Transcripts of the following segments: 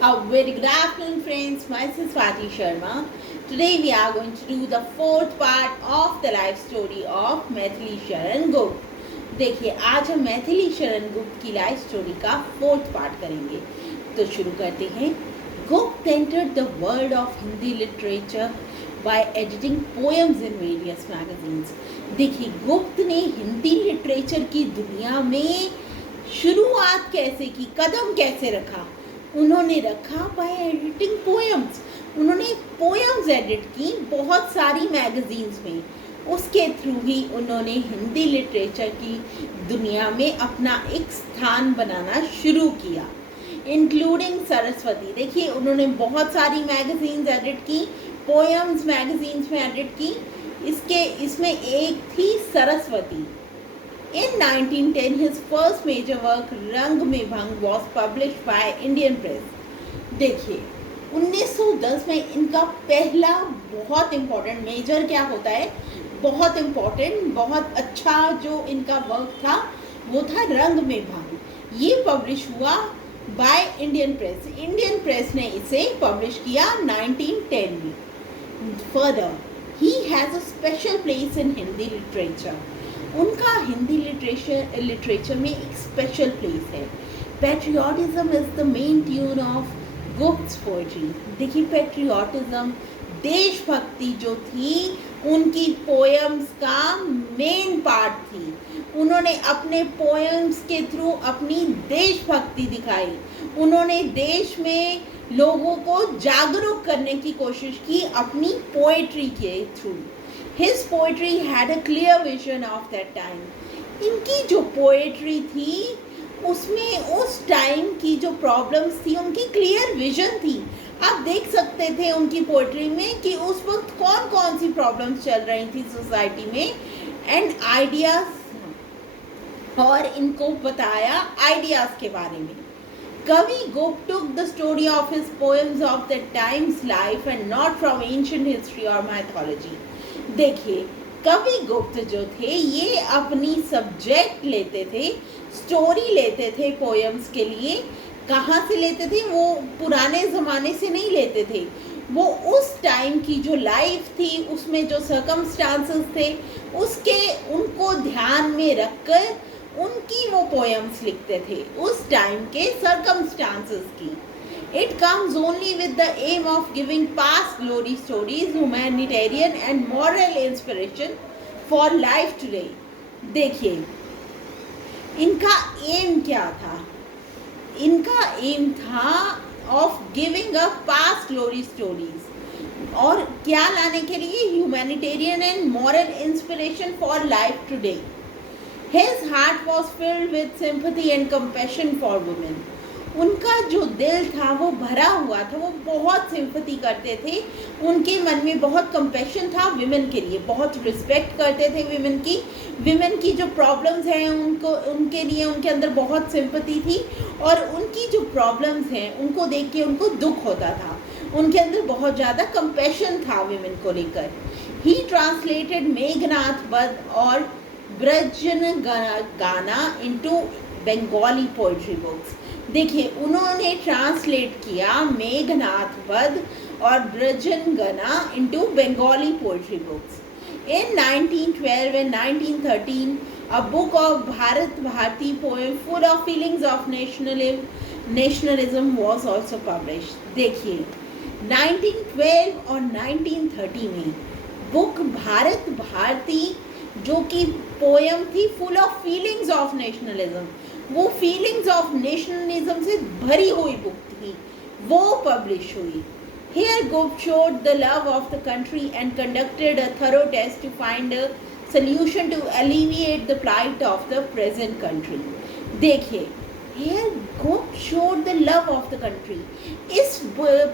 A very good afternoon, friends. Myself Swati Sharma. Today we are going to do the fourth part of the life story of Maithili Sharan Gupt. देखिए आज हम मैथिली शरण गुप्त की life story का fourth part करेंगे. तो शुरू करते हैं. Gupt entered the world of Hindi literature by editing poems in various magazines. देखिए गुप्त ने हिंदी लिटरेचर की दुनिया में शुरुआत कैसे की, कदम कैसे रखा. उन्होंने रखा बाय एडिटिंग पोएम्स. उन्होंने पोएम्स एडिट की बहुत सारी मैगजीन्स में. उसके थ्रू ही उन्होंने हिंदी लिटरेचर की दुनिया में अपना एक स्थान बनाना शुरू किया, इंक्लूडिंग सरस्वती. देखिए उन्होंने बहुत सारी मैगजीन्स एडिट की, पोएम्स मैगजीन्स में एडिट की. इसमें एक थी Saraswati. In 1910, his first major work, रंग में भंग, was published by Indian Press. देखिए 1910 में इनका पहला बहुत इम्पोर्टेंट, मेजर क्या होता है, बहुत इम्पोर्टेंट, बहुत अच्छा जो इनका वर्क था वो था रंग में भंग. ये पब्लिश हुआ by Indian press. Indian press ने इसे पब्लिश किया 1910 में. Further he has a special place in Hindi literature. उनका हिंदी लिटरेचर में एक स्पेशल प्लेस है. Patriotism is the main tune of Gupta's poetry. देखिए पैट्रियाटिज्म, देशभक्ति जो थी उनकी पोएम्स का मेन पार्ट थी. उन्होंने अपने पोएम्स के थ्रू अपनी देशभक्ति दिखाई. उन्होंने देश में लोगों को जागरूक करने की कोशिश की अपनी पोएट्री के through. His poetry had a clear vision of that time. इनकी जो पोएट्री थी उसमें उस टाइम की जो प्रॉब्लम्स थी उनकी क्लियर विजन थी. आप देख सकते थे उनकी पोएट्री में कि उस वक्त कौन कौन सी प्रॉब्लम्स चल रही थी सोसाइटी में, एंड आइडियाज, और इनको बताया आइडियाज के बारे में. कवि गुप्त took the story of his poems of that time's life and not from ancient history or mythology. देखिए कवि गुप्त जो थे ये अपनी सब्जेक्ट लेते थे, स्टोरी लेते थे पोएम्स के लिए. कहाँ से लेते थे? वो पुराने ज़माने से नहीं लेते थे, वो उस टाइम की जो लाइफ थी उसमें जो सर्कमस्टांसेस थे उसके उनको ध्यान में रखकर उनकी वो पोएम्स लिखते थे, उस टाइम के सर्कमस्टांसेस की. It comes only with the aim of giving past glory stories, humanitarian and moral inspiration for life today. देखिए इनका एम क्या था? इनका एम था of giving a past glory stories, और क्या लाने के लिए? humanitarian and moral inspiration for life today. His heart was filled with sympathy and compassion for women. उनका जो दिल था वो भरा हुआ था, वो बहुत सिंपैथी करते थे, उनके मन में बहुत कंपैशन था विमेन के लिए, बहुत रिस्पेक्ट करते थे विमेन की जो प्रॉब्लम्स हैं उनको, उनके लिए उनके अंदर बहुत सिंपैथी थी, और उनकी जो प्रॉब्लम्स हैं उनको देख के उनको दुख होता था. उनके अंदर बहुत ज़्यादा कंपैशन था विमेन को लेकर. ही ट्रांसलेटेड मेघनाथ वध और ब्रजन गाना इनटू बंगाली पोइट्री बुक्स. देखिए उन्होंने ट्रांसलेट किया मेघनाथ वध और Brajangana into Bengali poetry books. In 1912 and 1913, a book of Bharat Bharti poem full of feelings of nationalism was also published. देखिए 1912 और 1930 में बुक भारत भारती जो कि पोएम थी full of feelings of nationalism, वो फीलिंग्स ऑफ नेशनलिज्म से भरी हुई बुक थी, वो पब्लिश हुई. Here Gupt showed the love of the country and conducted a thorough test to find a solution to alleviate the plight of the present country. देखिए Here Gupt showed the love of the country. इस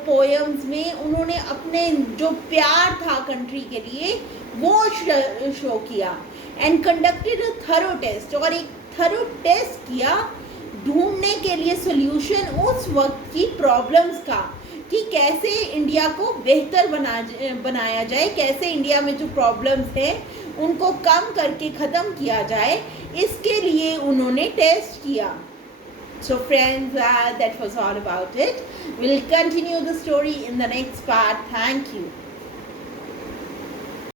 poems में उन्होंने अपने जो प्यार था country के लिए वो शो किया, and conducted a thorough test, और एक थरो टेस्ट किया ढूंढने के लिए सोल्यूशन उस वक्त की प्रॉब्लम्स का, कि कैसे इंडिया को बेहतर बनाया जाए, कैसे इंडिया में जो प्रॉब्लम्स हैं उनको कम करके ख़त्म किया जाए. इसके लिए उन्होंने टेस्ट किया. So friends, that was all about it. We'll continue the story in the next part. Thank you.